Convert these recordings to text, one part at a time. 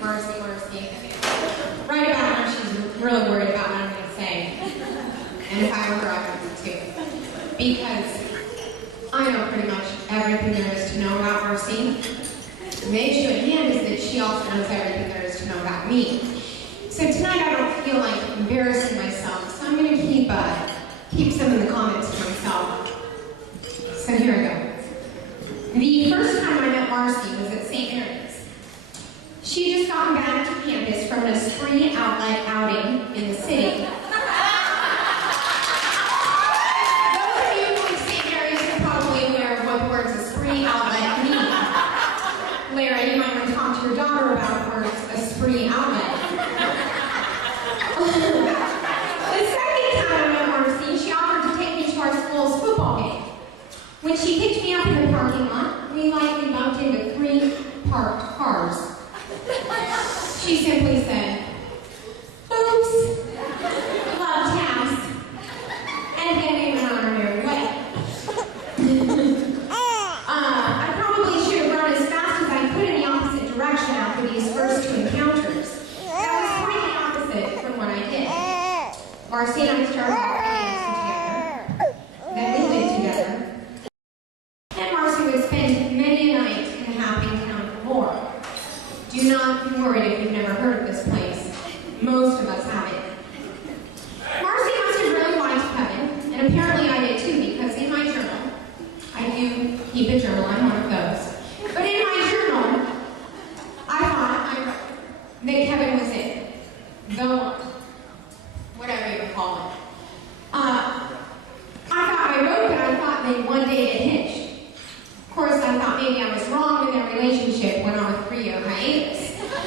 Marci. Right about now, she's really worried about what I'm going to say. And if I were her, I would too. Because I know pretty much everything there is to know about Marci. The issue at hand is that she also knows everything there is to know about me. So tonight I don't feel like embarrassing myself, so I'm going to keep some of the comments to myself. So here I go. The first time I met Marci was at St. Mary's. She had just gotten back to campus from an Esprit outlet outing in the city. Those of you who went to St. Mary's are probably aware of what the words Esprit outlet mean. Lara, you might want to talk to your daughter about the words Esprit outlet. The second time I met Marci, she offered to take me to our school's football game. When she picked me up in the parking lot, we likely bumped into 3 parked cars. She simply said, "Oops, love taps," and then we went on our merry way. I probably should have run as fast as I could in the opposite direction after these first 2 encounters. That was quite the opposite from what I did. Marci and I started dancing together. Then we lived together. And Marci would spend many a night in the Happing Town floor. Do not be worried if you've never heard of this place. Most of us haven't. Marci must have really liked Kevin, and apparently I did too, because in my journal, I do keep a journal, I'm one of those. But in my journal, I wrote that Kevin was it. The one. Whatever you call it. I wrote that I thought they one day had hitched. Of course, I thought maybe I was wrong when their relationship went on a 3-year hiatus. But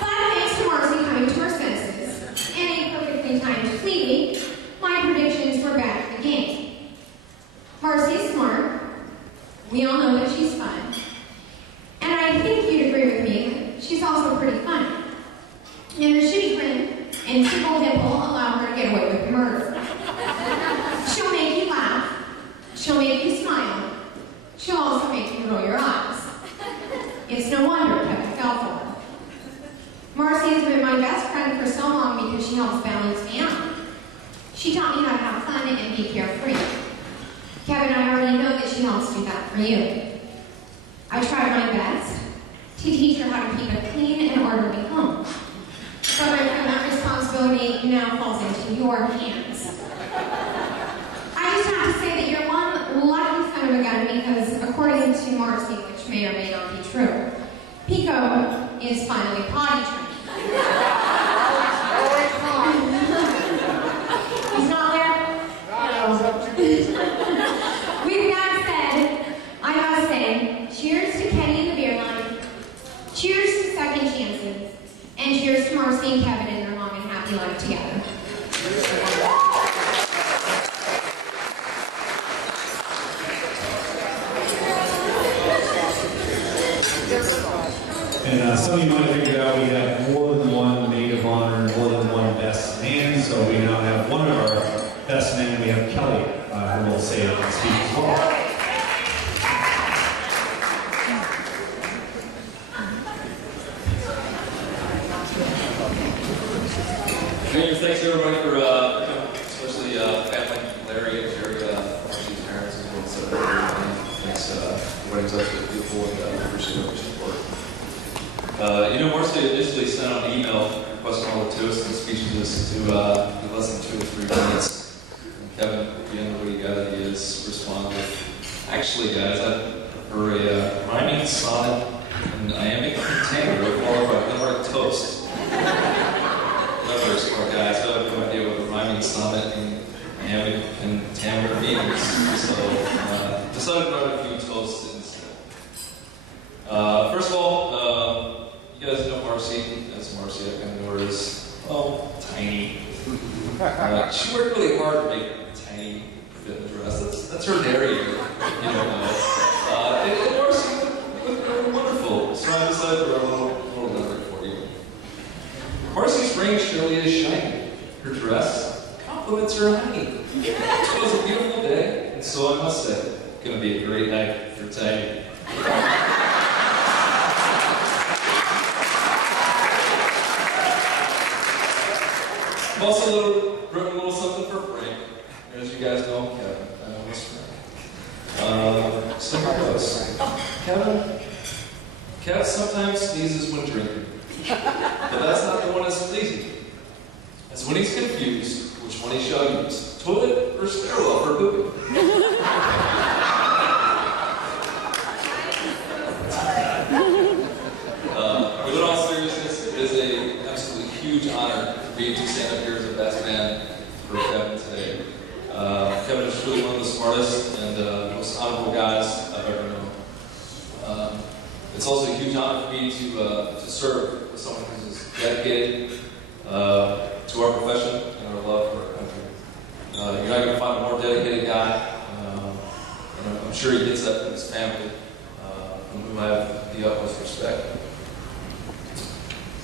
thanks to Marci coming to her senses and a perfectly timed flea week, my predictions were back in the game. Marci is smart. We all know that she's fun. And I think you'd agree with me that she's also pretty funny. And her shitty grin and simple dimple allow her to get away with murder. She'll make you laugh. She'll make you smile. She'll also make you roll your eyes. It's no wonder Kevin fell for her. Marci has been my best friend for so long because she helps balance me out. She taught me how to have fun and be carefree. Kevin, I already know that she helps do that for you. I tried my best to teach her how to keep a clean and orderly home. But I feel that responsibility now falls into your hands. I just have to say that you're one lucky son of a gun because, according to Marci, which may or may not be true, Pico is finally potty trained. He's not there? No. With that said, I must say, cheers to Kenny and the beer line, cheers to second chances, and cheers to Marci and Kevin and their long and happy life together. And some of you might have figured out we have more than one maid of honor, more than one best man, so we now have one of our best men. We have Kelly, who will say it and speak as well. Thanks everybody for coming, especially family, Larry and Jerry, Marci's parents as well. So thanks everybody was actually beautiful and appreciate your support. Marci initially sent out an email requesting all the toasts and speeches to less than 2 or 3 minutes. And Kevin, at the end of what he got, he has responded with, "Actually, guys, I prefer a rhyming sonnet and iambic pentameter followed by Hillary toast." Another smart guys, I have no idea what a rhyming sonnet and iambic pentameter means, so decided to write a few toasts instead. First of all, you guys know Marci. That's Marci. I kind of know her as, tiny. She worked really hard to make a tiny fit in the dress. That's her derriere, you don't know. And Marci looked really wonderful, so I decided to write a little number for you. Marci's ring surely is shiny. Her dress compliments her honey. It was a beautiful day, and so I must say, it's going to be a great night for Tiny. Also bring a little something for Frank. As you guys know, Kevin. I know this Frank. Something else. Kev sometimes sneezes when drinking. But that's not the one that's pleasing. It's when he's confused which one he shall use. Toilet or stairwell for pooping. With it all seriousness, it is an absolutely huge honor for me to stand up here as a best man for Kevin today. Kevin is truly one of the smartest and most honorable guys I've ever known. It's also a huge honor for me to serve with someone who's as dedicated to our profession and our love for our country. You're not going to find a more dedicated guy, and I'm sure he gets that from his family, from whom I have the utmost respect.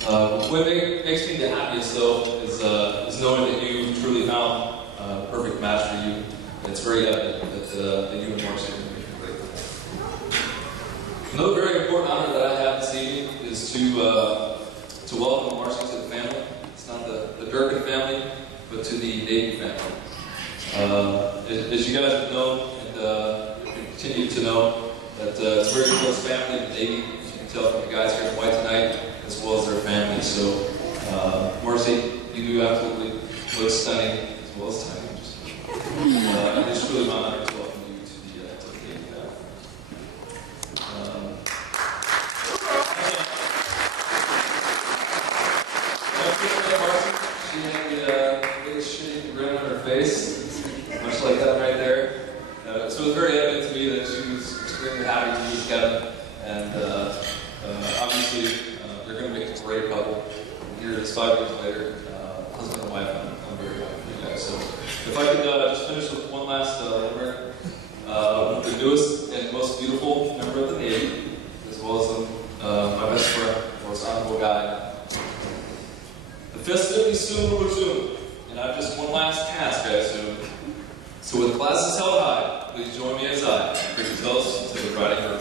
What makes me the happiest, though, is knowing that you truly found the perfect match for you. And it's very evident that you and Marci are going to be great. Another very important honor that I have this evening is to welcome Marci to the family. It's not the Durkin family, but to the Navy family. As you guys have known and continue to know, that it's a very close family, the Navy, as you can tell from the guys here in white tonight, as well as their family. So, Marci, you do absolutely look stunning, as well as tiny. And it's really my honor to welcome you to the Navy family. She had the big shitty grin on her face, much like that right there. So it was very evident to me that she was extremely happy to meet Kevin, and obviously they're going to make a great couple. Here it is 5 years later, husband and wife. I'm very happy for you guys. So if I could just finish with one last limerick, the newest and most beautiful member of the Navy, as well as my best friend, most honorable guy. The festivities soon will resume, and I have just one last task, I assume. So with glasses held high, please join me as I bring a toast to the bride and groom.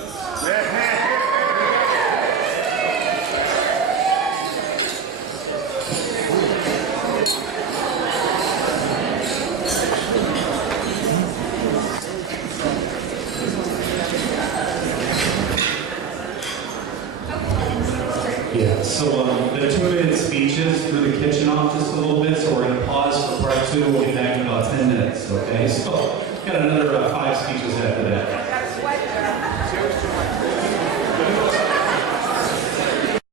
Yeah, so the 2-minute speeches through the kitchen off just a little bit, so we're going to pause for part 2. We'll get back in about 10 minutes, okay? So, got another 5 speeches after that.